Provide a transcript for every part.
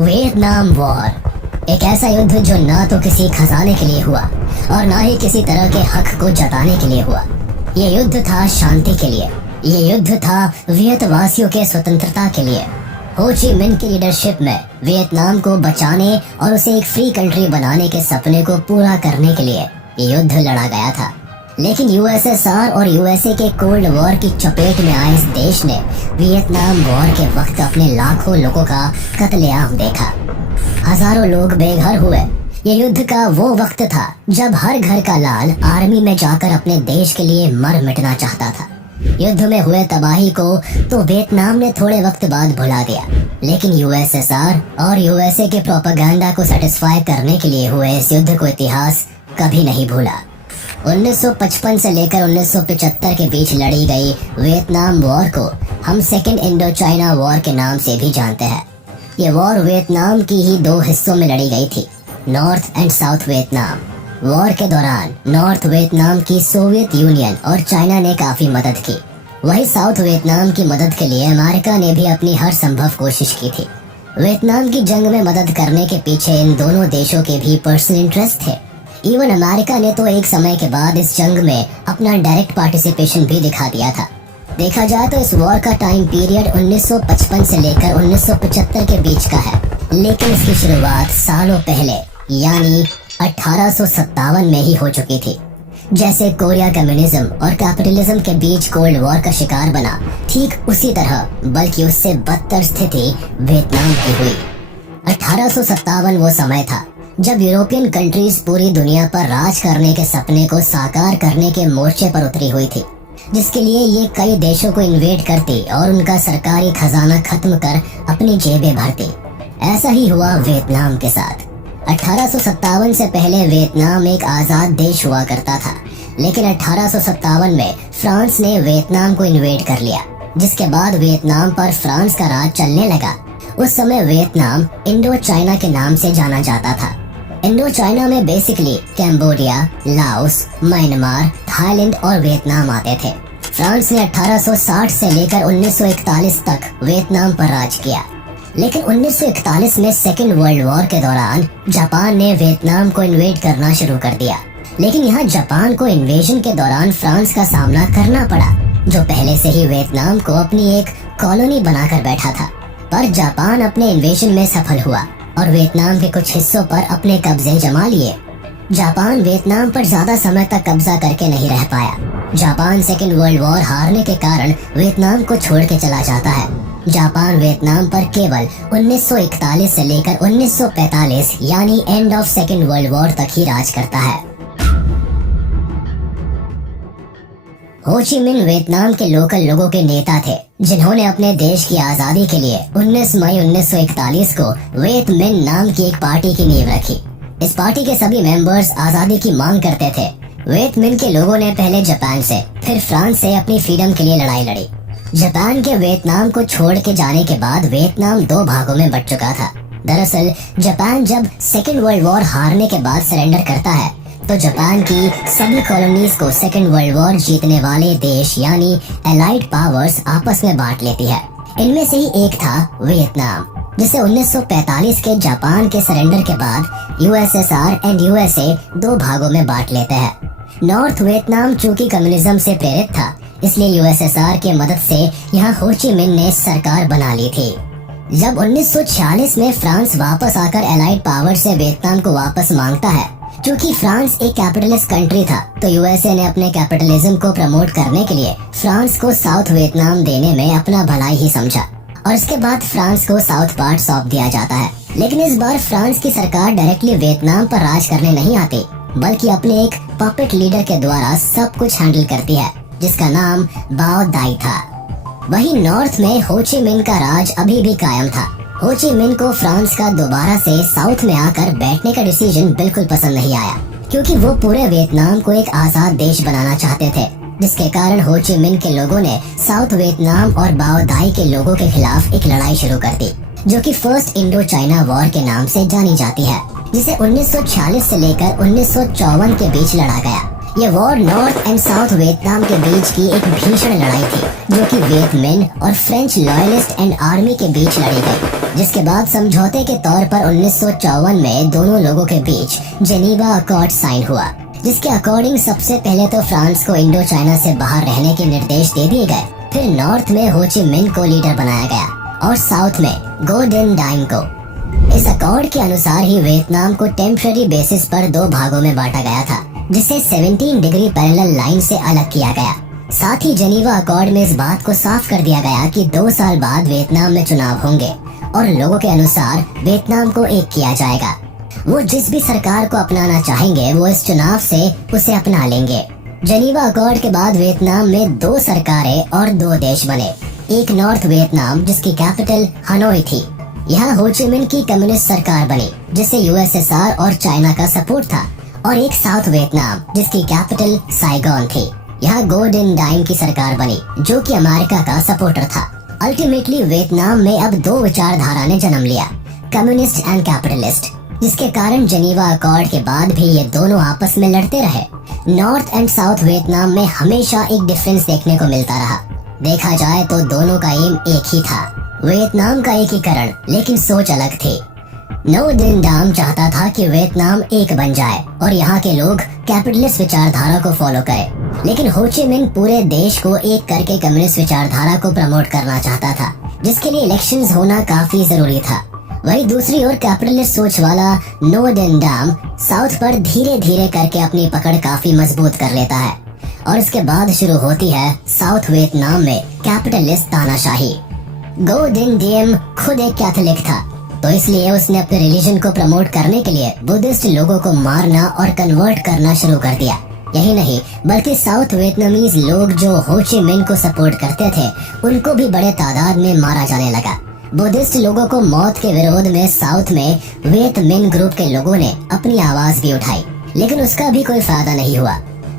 Vietnam war एक ऐसा युद्ध जो ना तो किसी खजाने के लिए हुआ और ना ही किसी तरह के हक को जताने के लिए हुआ। ये युद्ध था शांति के लिए। ये युद्ध था वियतवासियों के स्वतंत्रता के लिए। हो ची मिन की लीडरशिप में वियतनाम को बचाने और उसे एक फ्री कंट्री बनाने के सपने को पूरा करने के लिए ये युद्ध लड़ा गया था। लेकिन यूएसएसआर और यूएसए के कोल्ड वॉर की चपेट में आए इस देश ने वियतनाम वॉर के वक्त अपने लाखों लोगों का कत्लेआम देखा। हजारों लोग बेघर हुए। ये युद्ध का वो वक्त था जब हर घर का लाल आर्मी में जाकर अपने देश के लिए मर मिटना चाहता था। युद्ध में हुए तबाही को तो वियतनाम ने थोड़े वक्त बाद भुला दिया, लेकिन यूएसएसआर और यूएसए के प्रोपेगेंडा को सेटिस्फाई करने के लिए हुए इस युद्ध को इतिहास कभी नहीं भूला। 1955 से लेकर 1975 के बीच लड़ी गई वियतनाम वॉर को हम सेकेंड इंडो चाइना वॉर के नाम से भी जानते हैं। ये वॉर वियतनाम की ही दो हिस्सों में लड़ी गई थी, north and south Vietnam. War के दौरान नॉर्थ वियतनाम की सोवियत यूनियन और चाइना ने काफी मदद की। वही साउथ वियतनाम की मदद के लिए अमेरिका ने भी अपनी हर संभव कोशिश की थी। वियतनाम की जंग में मदद करने के पीछे इन दोनों देशों के भी पर्सनल इंटरेस्ट थे। इवन अमेरिका ने तो एक समय के बाद इस जंग में अपना डायरेक्ट पार्टिसिपेशन भी दिखा दिया था। देखा जाए तो इस वॉर का टाइम पीरियड 1955 से लेकर 1975 के बीच का है, लेकिन इसकी शुरुआत सालों पहले यानी 1857 में ही हो चुकी थी। जैसे कोरिया कम्युनिज्म और कैपिटलिज्म के बीच कोल्ड वॉर का शिकार बना, ठीक उसी तरह बल्कि उससे बदतर स्थिति वियतनाम की हुई। 1857 वो समय था जब यूरोपियन कंट्रीज पूरी दुनिया पर राज करने के सपने को साकार करने के मोर्चे पर उतरी हुई थी, जिसके लिए ये कई देशों को इन्वेड करती और उनका सरकारी खजाना खत्म कर अपनी जेबें भरती। ऐसा ही हुआ वियतनाम के साथ। 1857 से पहले वियतनाम एक आजाद देश हुआ करता था, लेकिन 1857 में फ्रांस ने वियतनाम को इन्वेड कर लिया, जिसके बाद वियतनाम पर फ्रांस का राज चलने लगा। उस समय वियतनाम इंडो चाइना के नाम से जाना जाता था। इंडो चाइना में basically Cambodia, Laos, Myanmar, Thailand और वियतनाम आते थे। फ्रांस ने 1860 से लेकर 1941 तक वियतनाम पर राज किया, लेकिन 1941 में सेकेंड वर्ल्ड वॉर के दौरान जापान ने वियतनाम को इन्वेड करना शुरू कर दिया। लेकिन यहाँ जापान को इन्वेजन के दौरान फ्रांस का सामना करना पड़ा, जो पहले से ही वियतनाम को अपनी एक कॉलोनी बनाकर बैठा था। पर जापान अपने इन्वेजन में सफल हुआ और वियतनाम के कुछ हिस्सों पर अपने कब्जे जमा लिए। जापान वियतनाम पर ज्यादा समय तक कब्जा करके नहीं रह पाया। जापान सेकेंड वर्ल्ड वॉर हारने के कारण वियतनाम को छोड़ के चला जाता है। जापान वियतनाम पर केवल 1941 से लेकर 1945 यानी end of second world war तक ही राज करता है। हो ची मिन वियतनाम के लोकल लोगों के नेता थे, जिन्होंने अपने देश की आजादी के लिए 19 मई 1941 को वियत मिन नाम की एक पार्टी की नींव रखी। इस पार्टी के सभी मेंबर्स आजादी की मांग करते थे। वियत मिन के लोगों ने पहले जापान से फिर फ्रांस से अपनी फ्रीडम के लिए लड़ाई लड़ी। जापान के वियतनाम को छोड़ के जाने के बाद वियतनाम दो भागों में बंट चुका था। दरअसल जापान जब सेकेंड वर्ल्ड वॉर हारने के बाद सरेंडर करता है, तो जापान की सभी कॉलोनीज को सेकेंड वर्ल्ड वॉर जीतने वाले देश यानी एलाइड पावर्स आपस में बांट लेती है। इनमें से ही एक था वियतनाम, जिसे 1945 के जापान के सरेंडर के बाद यूएसएसआर एंड यूएसए दो भागों में बांट लेते हैं। नॉर्थ वियतनाम चूंकि कम्युनिज्म से प्रेरित था, इसलिए यूएसएसआर की मदद से यहाँ हो ची मिन ने सरकार बना ली थी। जब 1946 में फ्रांस वापस आकर एलाइड पावर से वियतनाम को वापस मांगता है, क्योंकि फ्रांस एक कैपिटलिस्ट कंट्री था, तो यूएसए ने अपने कैपिटलिज्म को प्रमोट करने के लिए फ्रांस को साउथ वियतनाम देने में अपना भलाई ही समझा और इसके बाद फ्रांस को साउथ पार्ट सौंप दिया जाता है। लेकिन इस बार फ्रांस की सरकार डायरेक्टली वियतनाम पर राज करने नहीं आती, बल्कि अपने एक पपेट लीडर के द्वारा सब कुछ हैंडल करती है, जिसका नाम बाओ दाई था। वही नॉर्थ में हो ची मिन का राज अभी भी कायम था। हो ची मिन को फ्रांस का दोबारा से साउथ में आकर बैठने का डिसीजन बिल्कुल पसंद नहीं आया, क्योंकि वो पूरे वियतनाम को एक आजाद देश बनाना चाहते थे, जिसके कारण हो ची मिन के लोगों ने साउथ वियतनाम और बाओ दाई के लोगों के खिलाफ एक लड़ाई शुरू कर दी, जो कि फर्स्ट इंडो चाइना वॉर के नाम से जानी जाती है, जिसे 1946 से लेकर 1954 के बीच लड़ा गया। ये war north and south Vietnam के बीच की एक भीषण लड़ाई थी जो कि वियतमिन और फ्रेंच लॉयलिस्ट एंड आर्मी के बीच लड़ी गई, जिसके बाद समझौते के तौर पर 1954 में दोनों लोगों के बीच जेनीवा अकॉर्ड साइन हुआ, जिसके अकॉर्डिंग सबसे पहले तो फ्रांस को इंडो चाइना से बाहर रहने के निर्देश दे दिए गए। फिर नॉर्थ में हो ची मिन को लीडर बनाया गया और साउथ में गो डिन डाइम को। इस अकॉर्ड के अनुसार ही वियतनाम को टेम्पररी बेसिस पर 2 भागों में बांटा गया था, जिसे 17 डिग्री पैरेलल लाइन से अलग किया गया। साथ ही जेनीवा अकॉर्ड में इस बात को साफ कर दिया गया कि 2 साल बाद वियतनाम में चुनाव होंगे और लोगों के अनुसार वियतनाम को एक किया जाएगा। वो जिस भी सरकार को अपनाना चाहेंगे वो इस चुनाव से उसे अपना लेंगे। जेनीवा अकॉर्ड के बाद वियतनाम में 2 सरकारें और 2 देश बने। एक नॉर्थ वियतनाम जिसकी कैपिटल हनोई थी, यहाँ हो ची मिन की कम्युनिस्ट सरकार बनी जिसे यूएसएसआर और चाइना का सपोर्ट था, और एक साउथ वियतनाम जिसकी कैपिटल साइगोन थी, यहाँ गो डिन डाइम की सरकार बनी जो कि अमेरिका का सपोर्टर था। अल्टीमेटली वियतनाम में अब 2 विचारधारा ने जन्म लिया, कम्युनिस्ट एंड कैपिटलिस्ट, जिसके कारण जेनीवा अकॉर्ड के बाद भी ये दोनों आपस में लड़ते रहे। नॉर्थ एंड साउथ वियतनाम में हमेशा एक डिफरेंस देखने को मिलता रहा। देखा जाए तो दोनों का एम एक ही था, वियतनाम का एकीकरण, लेकिन सोच अलग थी। नो डिन डाम चाहता था कि वियतनाम एक बन जाए और यहाँ के लोग कैपिटलिस्ट विचारधारा को फॉलो करें, लेकिन हो ची मिन पूरे देश को एक करके कम्युनिस्ट विचारधारा को प्रमोट करना चाहता था, जिसके लिए इलेक्शंस होना काफी जरूरी था। वही दूसरी ओर कैपिटलिस्ट सोच वाला नो डिन डाम साउथ पर धीरे धीरे करके अपनी पकड़ काफी मजबूत कर लेता है और इसके बाद शुरू होती है साउथ वियतनाम में कैपिटलिस्ट तानाशाही। गो डिन डाइम खुद एक कैथोलिक था, तो इसलिए उसने अपने रिलीजन को प्रमोट करने के लिए बुद्धिस्ट लोगों को मारना और कन्वर्ट करना शुरू कर दिया। यही नहीं बल्कि साउथ वियतनामीज लोग जो हो ची मिन को सपोर्ट करते थे उनको भी बड़े तादाद में मारा जाने लगा। बुद्धिस्ट लोगों को मौत के विरोध में साउथ में वियत मिन ग्रुप के लोगों ने अपनी आवाज भी उठाई, लेकिन उसका भी कोई फायदा नहीं हुआ।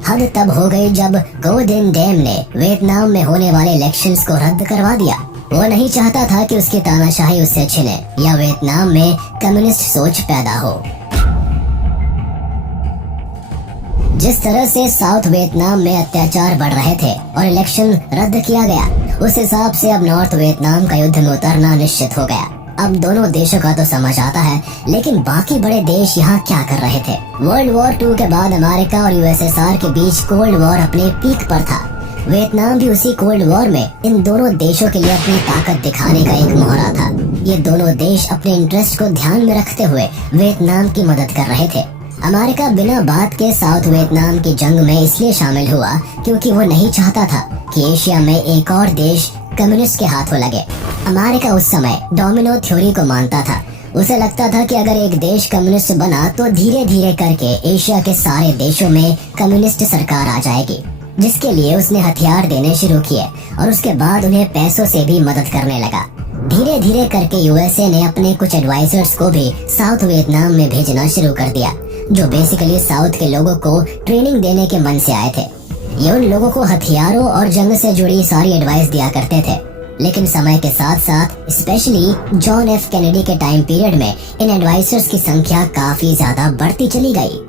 हद तब हो गई जब गो डिन डाइम ने वियतनाम में होने वाले इलेक्शंस को रद्द करवा दिया। वो नहीं चाहता था कि उसकी तानाशाही उससे छिने या वियतनाम में कम्युनिस्ट सोच पैदा हो। जिस तरह से साउथ वियतनाम में अत्याचार बढ़ रहे थे और इलेक्शन रद्द किया गया, उस हिसाब से अब नॉर्थ वियतनाम का युद्ध में उतरना निश्चित हो गया। अब दोनों देशों का तो समझ आता है, लेकिन बाकी बड़े देश यहाँ क्या कर रहे थे? वर्ल्ड वॉर 2 के बाद अमेरिका और यूएसएसआर के बीच कोल्ड वॉर अपने पीक पर था। वियतनाम भी उसी कोल्ड वॉर में इन दोनों देशों के लिए अपनी ताकत दिखाने का एक मोहरा था। ये दोनों देश अपने इंटरेस्ट को ध्यान में रखते हुए वियतनाम की मदद कर रहे थे। अमेरिका बिना बात के साउथ वियतनाम की जंग में इसलिए शामिल हुआ क्योंकि वो नहीं चाहता था कि एशिया में एक और देश कम्युनिस्ट के हाथों लगे। अमेरिका उस समय डोमिनो थ्योरी को मानता था। उसे लगता था कि अगर एक देश कम्युनिस्ट बना तो धीरे धीरे करके एशिया के सारे देशों में कम्युनिस्ट सरकार आ जाएगी, जिसके लिए उसने हथियार देने शुरू किए और उसके बाद उन्हें पैसों से भी मदद करने लगा। धीरे धीरे करके यूएसए ने अपने कुछ एडवाइजर्स को भी साउथ वियतनाम में भेजना शुरू कर दिया, जो बेसिकली साउथ के लोगों को ट्रेनिंग देने के मन से आए थे। ये उन लोगों को हथियारों और जंग से जुड़ी सारी एडवाइस दिया करते थे, लेकिन समय के साथ साथ स्पेशली जॉन एफ कैनेडी के टाइम पीरियड में इन एडवाइजर्स की संख्या काफी ज्यादा बढ़ती चली गई।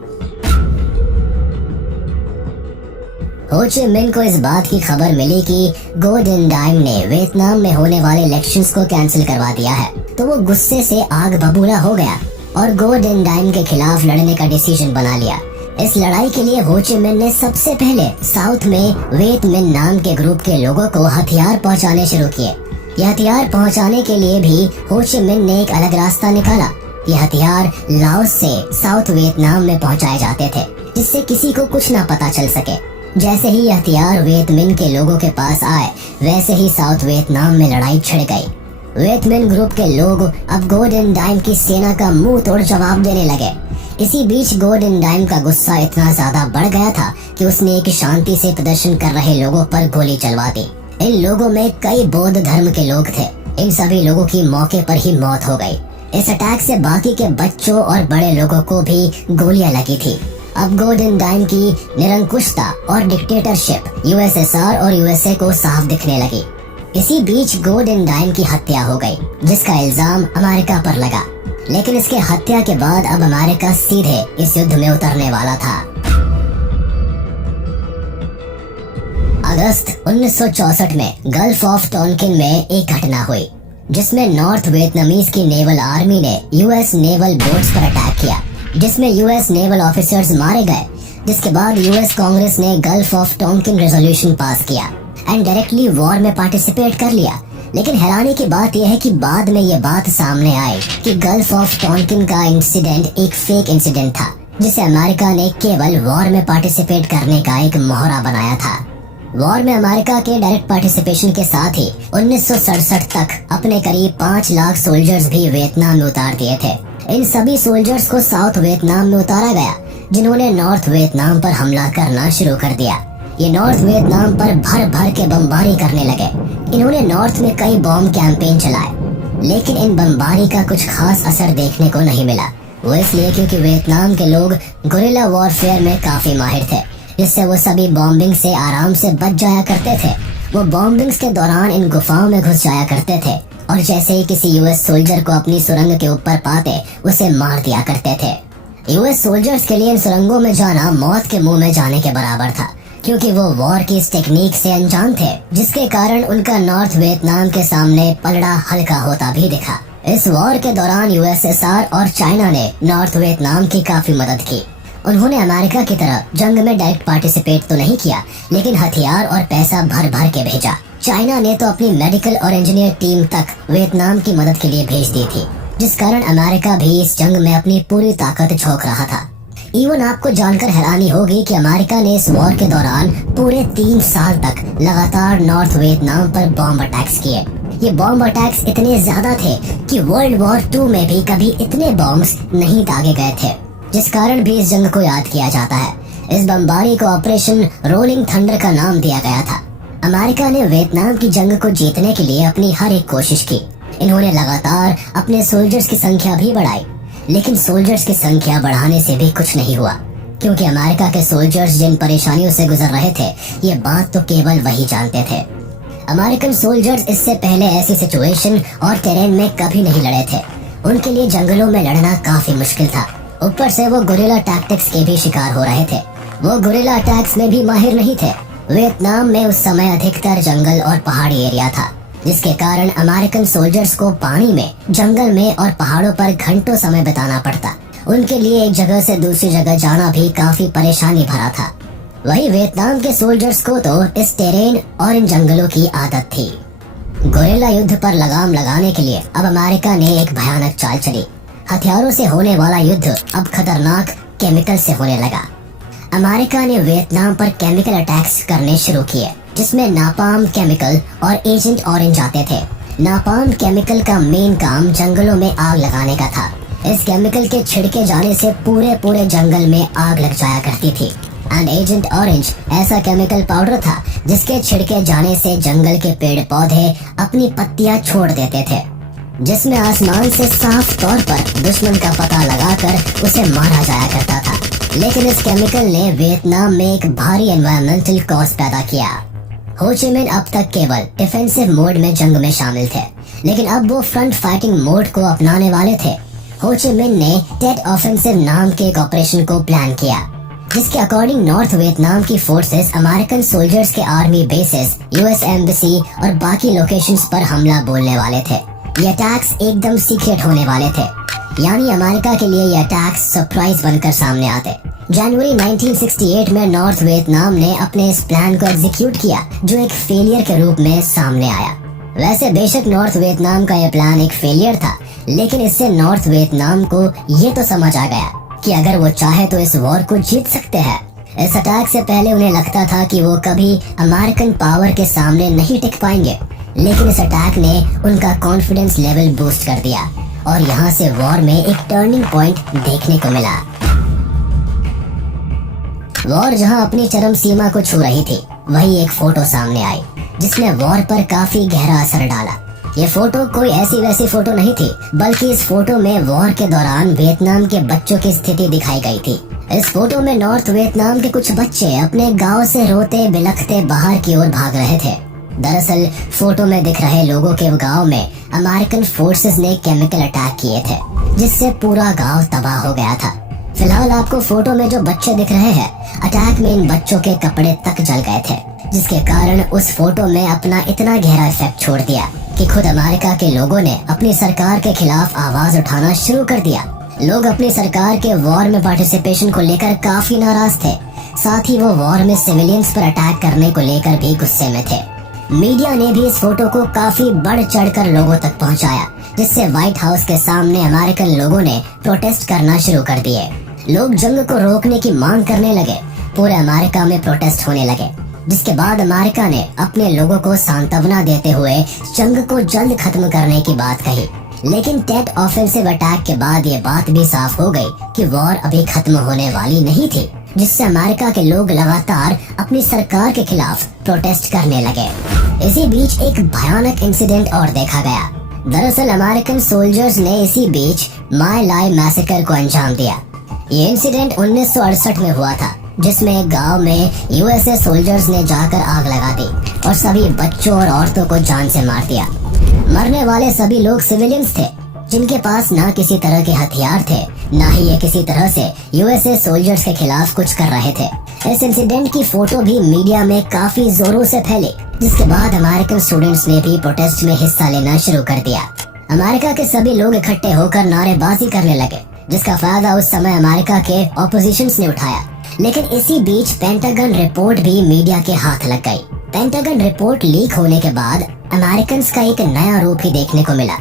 हो ची मिन को इस बात की खबर मिली कि गो डिन डाइम ने वियतनाम में होने वाले इलेक्शंस को कैंसिल करवा दिया है, तो वो गुस्से से आग बबूला हो गया और गो डिन डाइम के खिलाफ लड़ने का डिसीजन बना लिया। इस लड़ाई के लिए हो ची मिन ने सबसे पहले साउथ में वियत मिन नाम के ग्रुप के लोगों को हथियार पहुंचाने शुरू किए। ये हथियार पहुंचाने के लिए भी हो ची मिन ने एक अलग रास्ता निकाला। ये हथियार लाओस से साउथ वियतनाम में पहुंचाए जाते थे, जिससे किसी को कुछ ना पता चल सके। जैसे ही ये हथियार वियत मिन के लोगों के पास आए, वैसे ही साउथ वियतनाम में लड़ाई छिड़ गई। वियत मिन ग्रुप के लोग अब गो डिन डाइम की सेना का मुंह तोड़ जवाब देने लगे। इसी बीच गो डिन डाइम का गुस्सा इतना ज्यादा बढ़ गया था कि उसने एक शांति से प्रदर्शन कर रहे लोगों पर गोली चलवा दी। इन लोगों में कई बौद्ध धर्म के लोग थे। इन सभी लोगों की मौके पर ही मौत हो गई। इस अटैक से बाकी के बच्चों और बड़े लोगों को भी गोलियां लगी थी। अब गो डिन डाइम की निरंकुशता और डिक्टेटरशिप यूएसएसआर और यूएसए को साफ दिखने लगी। इसी बीच गो डिन डाइम की हत्या हो गई, जिसका इल्जाम अमेरिका पर लगा। लेकिन इसके हत्या के बाद अब अमेरिका सीधे इस युद्ध में उतरने वाला था। अगस्त 1964 में गल्फ ऑफ टोनकिन में एक घटना हुई जिसमें नॉर्थ वियतनामीज की नेवल आर्मी ने यूएस नेवल बोट्स पर अटैक किया, जिसमें यूएस नेवल ऑफिसर्स मारे गए। जिसके बाद यूएस कांग्रेस ने गल्फ ऑफ टोनकिन रेजोल्यूशन पास किया एंड डायरेक्टली वॉर में पार्टिसिपेट कर लिया। लेकिन हैरानी की बात यह है कि बाद में ये बात सामने आई कि गल्फ ऑफ टोनकिन का इंसिडेंट एक फेक इंसिडेंट था, जिसे अमेरिका ने केवल वॉर में पार्टिसिपेट करने का एक मोहरा बनाया था। वॉर में अमेरिका के डायरेक्ट पार्टिसिपेशन के साथ ही 1967 तक अपने करीब 5 लाख सोल्जर्स भी वियतनाम में उतार दिए थे। इन सभी सोल्जर्स को साउथ वियतनाम में उतारा गया, जिन्होंने नॉर्थ वियतनाम पर हमला करना शुरू कर दिया। ये नॉर्थ वियतनाम पर भर भर के बमबारी करने लगे। इन्होंने नॉर्थ में कई बॉम्ब कैंपेन चलाए, लेकिन इन बमबारी का कुछ खास असर देखने को नहीं मिला। वो इसलिए क्योंकि वियतनाम के लोग गुरिल्ला वॉरफेयर में काफी माहिर थे, जिससे वो सभी बॉम्बिंग से आराम से बच जाया करते थे। वो बॉम्बिंग्स के दौरान इन गुफाओं में घुस जाया करते थे और जैसे ही किसी यूएस सोल्जर को अपनी सुरंग के ऊपर पाते उसे मार दिया करते थे। यूएस सोल्जर्स के लिए इन सुरंगों में जाना मौत के मुंह में जाने के बराबर था, क्योंकि वो वॉर की इस टेक्निक से अनजान थे, जिसके कारण उनका नॉर्थ वियतनाम के सामने पलड़ा हल्का होता भी दिखा। इस वॉर के दौरान यूएसएसआर और चाइना ने नॉर्थ वियतनाम की काफी मदद की। उन्होंने अमेरिका की तरह जंग में डायरेक्ट पार्टिसिपेट तो नहीं किया, लेकिन हथियार और पैसा भर भर के भेजा। चाइना ने तो अपनी मेडिकल और इंजीनियर टीम तक वियतनाम की मदद के लिए भेज दी थी, जिस कारण अमेरिका भी इस जंग में अपनी पूरी ताकत झोंक रहा था। इवन आपको जानकर हैरानी होगी कि अमेरिका ने इस वॉर के दौरान पूरे 3 साल तक लगातार नॉर्थ वियतनाम पर बॉम्ब अटैक्स किए। ये बॉम्ब अटैक्स इतने ज्यादा थे कि वर्ल्ड वॉर 2 में भी कभी इतने बॉम्ब्स नहीं दागे गए थे, जिस कारण भी इस जंग को याद किया जाता है। इस बमबारी को ऑपरेशन रोलिंग थंडर का नाम दिया गया था। अमेरिका ने वियतनाम की जंग को जीतने के लिए अपनी हर एक कोशिश की। इन्होंने लगातार अपने सोल्जर्स की संख्या भी बढ़ाई, लेकिन सोल्जर्स की संख्या बढ़ाने से भी कुछ नहीं हुआ, क्योंकि अमेरिका के सोल्जर्स जिन परेशानियों से गुजर रहे थे ये बात तो केवल वही जानते थे। अमेरिकन सोल्जर्स इससे पहले ऐसी सिचुएशन और टेरेन में कभी नहीं लड़े थे। उनके लिए जंगलों में लड़ना काफी मुश्किल था। ऊपर से वो गुरिल्ला टैक्टिक्स के भी शिकार हो रहे थे। वो गुरिल्ला अटैक्स में भी माहिर नहीं थे। वियतनाम में उस समय अधिकतर जंगल और पहाड़ी एरिया था, जिसके कारण अमेरिकन सोल्जर्स को पानी में, जंगल में और पहाड़ों पर घंटों समय बिताना पड़ता। उनके लिए एक जगह से दूसरी जगह जाना भी काफी परेशानी भरा था। वही वियतनाम के सोल्जर्स को तो इस टेरेन और इन जंगलों की आदत थी। गुरिल्ला युद्ध पर लगाम लगाने के लिए अब अमेरिका ने एक भयानक चाल चली। हथियारों से होने वाला युद्ध अब खतरनाक केमिकल से होने लगा। अमेरिका ने वियतनाम पर केमिकल अटैक्स करने शुरू किए, जिसमें नापाम केमिकल और एजेंट ऑरेंज आते थे। नापाम केमिकल का मेन काम जंगलों में आग लगाने का था। इस केमिकल के छिड़के जाने से पूरे जंगल में आग लग जाया करती थी। एंड एजेंट ऑरेंज ऐसा केमिकल पाउडर था जिसके छिड़के जाने से जंगल के पेड़ पौधे अपनी पत्तियां छोड़ देते थे, जिसमें आसमान से साफ तौर पर दुश्मन का पता लगाकर उसे मारा जाया करता था। लेकिन इस केमिकल ने वियतनाम में एक भारी एनवायरमेंटल कॉज पैदा किया। हो ची मिन अब तक केवल डिफेंसिव मोड में जंग में शामिल थे, लेकिन अब वो फ्रंट फाइटिंग मोड को अपनाने वाले थे। हो ची मिन ने टेट ऑफेंसिव नाम के एक ऑपरेशन को प्लान किया, जिसके अकॉर्डिंग नॉर्थ वियतनाम की फोर्सेस अमेरिकन सोल्जर्स के आर्मी बेसेस, यूएस एम्बेसी और बाकी लोकेशंस पर हमला बोलने वाले थे। ये अटैक्स एकदम सीक्रेट होने वाले थे, यानी अमेरिका के लिए ये अटैक्स सरप्राइज बनकर सामने आते। जनवरी 1968 में नॉर्थ वियतनाम ने अपने इस प्लान को एग्जीक्यूट किया, जो एक फेलियर के रूप में सामने आया। वैसे बेशक नॉर्थ वियतनाम का यह प्लान एक फेलियर था, लेकिन इससे नॉर्थ वियतनाम को ये तो समझ आ गया कि अगर वो चाहे तो इस वॉर को जीत सकते हैं। इस अटैक से पहले उन्हें लगता था कि वो कभी अमेरिकन पावर के सामने नहीं टिक पाएंगे, लेकिन इस अटैक ने उनका कॉन्फिडेंस लेवल बूस्ट कर दिया और यहाँ से वॉर में एक टर्निंग पॉइंट देखने को मिला। वॉर जहाँ अपनी चरम सीमा को छू रही थी, वही एक फोटो सामने आई जिसने वॉर पर काफी गहरा असर डाला। ये फोटो कोई ऐसी वैसी फोटो नहीं थी, बल्कि इस फोटो में वॉर के दौरान वियतनाम के बच्चों की स्थिति दिखाई गई थी। इस फोटो में नॉर्थ वियतनाम के कुछ बच्चे अपने गांव से रोते बिलखते बाहर की ओर भाग रहे थे। दरअसल फोटो में दिख रहे लोगों के गांव में अमेरिकन फोर्सेस ने केमिकल अटैक किए थे, जिससे पूरा गांव तबाह हो गया था। फिलहाल आपको फोटो में जो बच्चे दिख रहे हैं, अटैक में इन बच्चों के कपड़े तक जल गए थे, जिसके कारण उस फोटो में अपना इतना गहरा इफेक्ट छोड़ दिया कि खुद अमेरिका के लोगों ने अपनी सरकार के खिलाफ आवाज उठाना शुरू कर दिया। लोग अपनी सरकार के वॉर में पार्टिसिपेशन को लेकर काफी नाराज थे। साथ ही वो वॉर में सिविलियंस पर अटैक करने को लेकर भी गुस्से में थे। मीडिया ने भी इस फोटो को काफी बढ़ चढ़कर लोगों तक पहुंचाया, जिससे व्हाइट हाउस के सामने अमेरिकन लोगों ने प्रोटेस्ट करना शुरू कर दिए। लोग जंग को रोकने की मांग करने लगे। पूरे अमेरिका में प्रोटेस्ट होने लगे, जिसके बाद अमेरिका ने अपने लोगों को सांत्वना देते हुए जंग को जल्द खत्म करने की बात कही। लेकिन टेट ऑफेंसिव अटैक के बाद ये बात भी साफ हो गई कि वॉर अभी खत्म होने वाली नहीं थी, जिससे अमेरिका के लोग लगातार अपनी सरकार के खिलाफ प्रोटेस्ट करने लगे। इसी बीच एक भयानक इंसिडेंट और देखा गया। दरअसल अमेरिकन सोल्जर्स ने इसी बीच माय लाई मैसेकर को अंजाम दिया। ये इंसिडेंट 1968 में हुआ था, जिसमें एक गांव में यूएसए सोल्जर्स ने जाकर आग लगा दी और सभी बच्चों और औरतों को जान से मार दिया। मरने वाले सभी लोग सिविलियंस थे, जिनके पास ना किसी तरह के हथियार थे, ना ही ये किसी तरह से यूएसए सोल्जर्स के खिलाफ कुछ कर रहे थे। इस इंसिडेंट की फोटो भी मीडिया में काफी जोरों से फैली, जिसके बाद अमेरिकन स्टूडेंट्स ने भी प्रोटेस्ट में हिस्सा लेना शुरू कर दिया। अमेरिका के सभी लोग इकट्ठे होकर नारेबाजी करने लगे, जिसका फायदा उस समय अमेरिका के ऑपोजिशंस ने उठाया। लेकिन इसी बीच पेंटागन रिपोर्ट भी मीडिया के हाथ लग गई। पेंटागन रिपोर्ट लीक होने के बाद अमेरिकन का एक नया रूप ही देखने को मिला।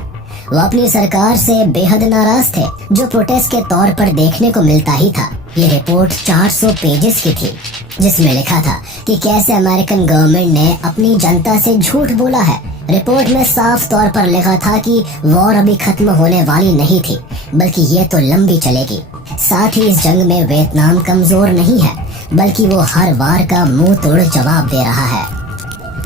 वो अपनी सरकार से बेहद नाराज थे, जो प्रोटेस्ट के तौर पर देखने को मिलता ही था। ये रिपोर्ट 400 पेजेस की थी, जिसमें लिखा था कि कैसे अमेरिकन गवर्नमेंट ने अपनी जनता से झूठ बोला है। रिपोर्ट में साफ तौर पर लिखा था कि वॉर अभी खत्म होने वाली नहीं थी, बल्कि ये तो लंबी चलेगी। साथ ही इस जंग में वियतनाम कमजोर नहीं है, बल्कि वो हर वार का मुंह तोड़ जवाब दे रहा है।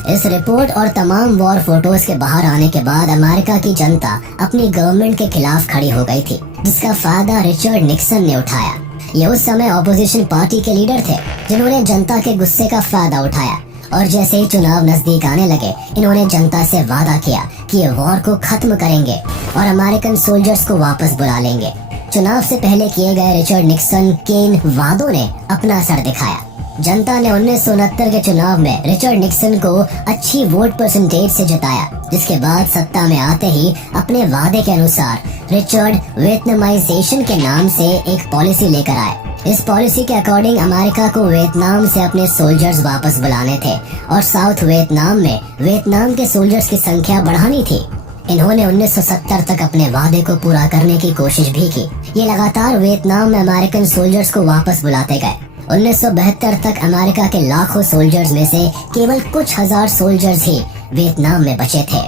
इस रिपोर्ट और तमाम वॉर फोटोज के बाहर आने के बाद अमेरिका की जनता अपनी गवर्नमेंट के खिलाफ खड़ी हो गई थी, जिसका फायदा रिचर्ड निक्सन ने उठाया। ये उस समय ऑपोजिशन पार्टी के लीडर थे, जिन्होंने जनता के गुस्से का फायदा उठाया और जैसे ही चुनाव नजदीक आने लगे, इन्होंने जनता से वादा किया कि ये वॉर को खत्म करेंगे और अमेरिकन सोल्जर्स को वापस बुला लेंगे। चुनाव से पहले किए गए रिचर्ड निक्सन के इन वादों ने अपना असर दिखाया। जनता ने 1969 के चुनाव में रिचर्ड निक्सन को अच्छी वोट परसेंटेज से जिताया, जिसके बाद सत्ता में आते ही अपने वादे के अनुसार रिचर्ड वियतनामाइजेशन के नाम से एक पॉलिसी लेकर आए। इस पॉलिसी के अकॉर्डिंग अमेरिका को वियतनाम से अपने सोल्जर्स वापस बुलाने थे और साउथ वियतनाम में वियतनाम के सोल्जर्स की संख्या बढ़ानी थी। इन्होंने 1970 तक अपने वादे को पूरा करने की कोशिश भी की। ये लगातार वियतनाम में अमेरिकन सोल्जर्स को वापस बुलाते गए। 1972 तक अमेरिका के लाखों सोल्जर्स में से केवल कुछ हजार सोल्जर्स ही वियतनाम में बचे थे।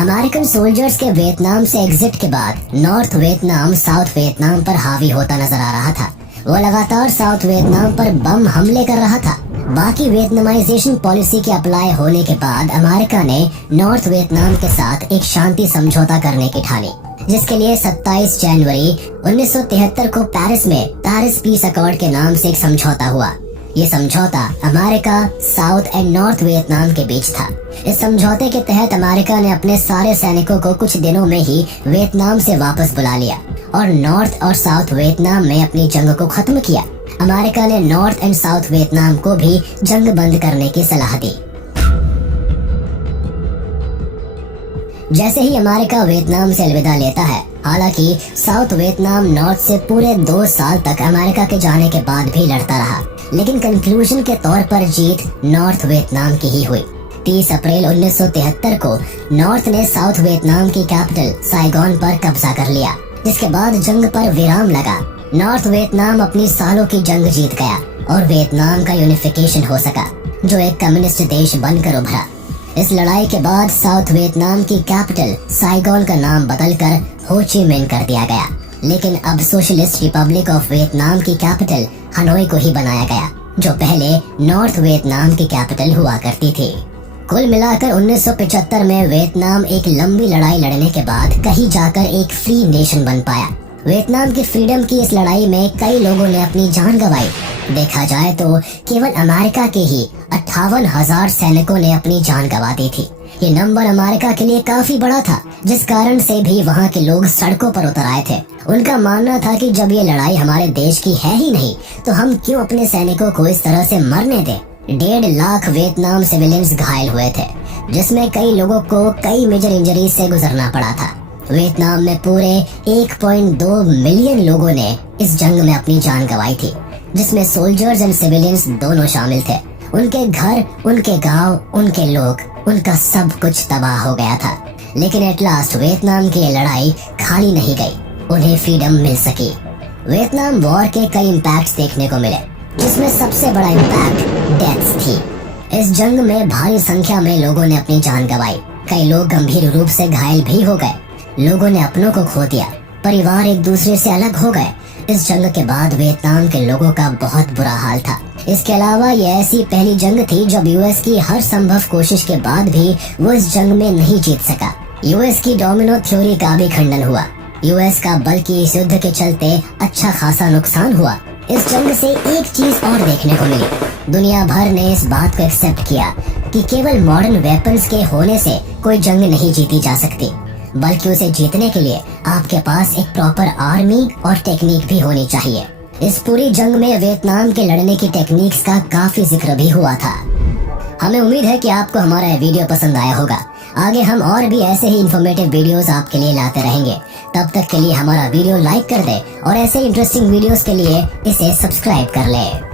अमेरिकन सोल्जर्स के वियतनाम से एग्जिट के बाद नॉर्थ वियतनाम साउथ वियतनाम पर हावी होता नजर आ रहा था। वो लगातार साउथ वियतनाम पर बम हमले कर रहा था। बाकी वियतनामाइजेशन पॉलिसी के अप्लाई होने के बाद अमेरिका ने नॉर्थ वियतनाम के साथ एक शांति समझौता करने की ठानी, जिसके लिए 27 जनवरी 1973 को पेरिस में पेरिस पीस अकॉर्ड के नाम से एक समझौता हुआ। ये समझौता America, south and north Vietnam के बीच था। इस समझौते के तहत अमेरिका ने अपने सारे सैनिकों को कुछ दिनों में ही वियतनाम से वापस बुला लिया और नॉर्थ और साउथ वियतनाम में अपनी जंग को खत्म किया। अमेरिका ने नॉर्थ एंड साउथ वियतनाम को भी जंग बंद करने की सलाह दी। जैसे ही अमेरिका वियतनाम से अलविदा लेता है, हालांकि साउथ वियतनाम नॉर्थ से पूरे 2 साल तक अमेरिका के जाने के बाद भी लड़ता रहा, लेकिन कंक्लूजन के तौर पर जीत नॉर्थ वियतनाम की ही हुई। 30 अप्रैल 1973 को नॉर्थ ने साउथ वियतनाम की कैपिटल साइगोन पर कब्जा कर लिया, जिसके बाद जंग पर विराम लगा। नॉर्थ वियतनाम अपनी सालों की जंग जीत गया और वियतनाम का यूनिफिकेशन हो सका, जो एक कम्युनिस्ट देश बनकर उभरा। इस लड़ाई के बाद साउथ वियतनाम की कैपिटल साइगोन का नाम बदलकर हो ची मिन कर दिया गया, लेकिन अब सोशलिस्ट रिपब्लिक ऑफ वियतनाम की कैपिटल हनोई को ही बनाया गया, जो पहले नॉर्थ वियतनाम की कैपिटल हुआ करती थी। कुल मिलाकर 1975 में वियतनाम एक लंबी लड़ाई लड़ने के बाद कहीं जाकर एक फ्री नेशन बन पाया। वियतनाम की फ्रीडम की इस लड़ाई में कई लोगों ने अपनी जान गंवाई। देखा जाए तो केवल अमेरिका के ही 58,000 सैनिकों ने अपनी जान गंवा दी थी। ये नंबर अमेरिका के लिए काफी बड़ा था, जिस कारण से भी वहाँ के लोग सड़कों पर उतर आए थे। उनका मानना था कि जब ये लड़ाई हमारे देश की है ही नहीं, तो हम क्यों अपने सैनिकों को इस तरह से मरने दें। 1.5 लाख वियतनाम सिविलियंस घायल हुए थे, जिसमें कई लोगों को कई मेजर इंजरीज से गुजरना पड़ा था। वियतनाम में पूरे 1.2 मिलियन लोगों ने इस जंग में अपनी जान गंवाई थी, जिसमें सोल्जर्स एंड सिविलियंस दोनों शामिल थे। उनके घर, उनके गांव, उनके लोग, उनका सब कुछ तबाह हो गया था। लेकिन एट लास्ट वियतनाम की लड़ाई खाली नहीं गई, उन्हें फ्रीडम मिल सकी। वियतनाम वॉर के कई इम्पैक्ट्स देखने को मिले, जिसमें सबसे बड़ा इम्पैक्ट डेथ्स थी। इस जंग में भारी संख्या में लोगों ने अपनी जान गंवाई, कई लोग गंभीर रूप से घायल भी हो गए। लोगों ने अपनों को खो दिया, परिवार एक दूसरे से अलग हो गए। इस जंग के बाद वियतनाम के लोगों का बहुत बुरा हाल था। इसके अलावा ये ऐसी पहली जंग थी जब यूएस की हर संभव कोशिश के बाद भी वो इस जंग में नहीं जीत सका। यूएस की डोमिनो थ्योरी का भी खंडन हुआ। यूएस का बल्कि इस युद्ध के चलते अच्छा खासा नुकसान हुआ। इस जंग से एक चीज और देखने को मिली, दुनिया भर ने इस बात को एक्सेप्ट किया कि केवल मॉडर्न वेपन्स के होने से कोई जंग नहीं जीती जा सकती, बल्कि उसे जीतने के लिए आपके पास एक प्रॉपर आर्मी और टेक्निक भी होनी चाहिए। इस पूरी जंग में वियतनाम के लड़ने की टेक्निक्स का काफी जिक्र भी हुआ था। हमें उम्मीद है कि आपको हमारा यह वीडियो पसंद आया होगा। आगे हम और भी ऐसे ही इन्फॉर्मेटिव वीडियोस आपके लिए लाते रहेंगे। तब तक के लिए हमारा वीडियो लाइक कर दें और ऐसे इंटरेस्टिंग वीडियोस के लिए इसे सब्सक्राइब कर लें।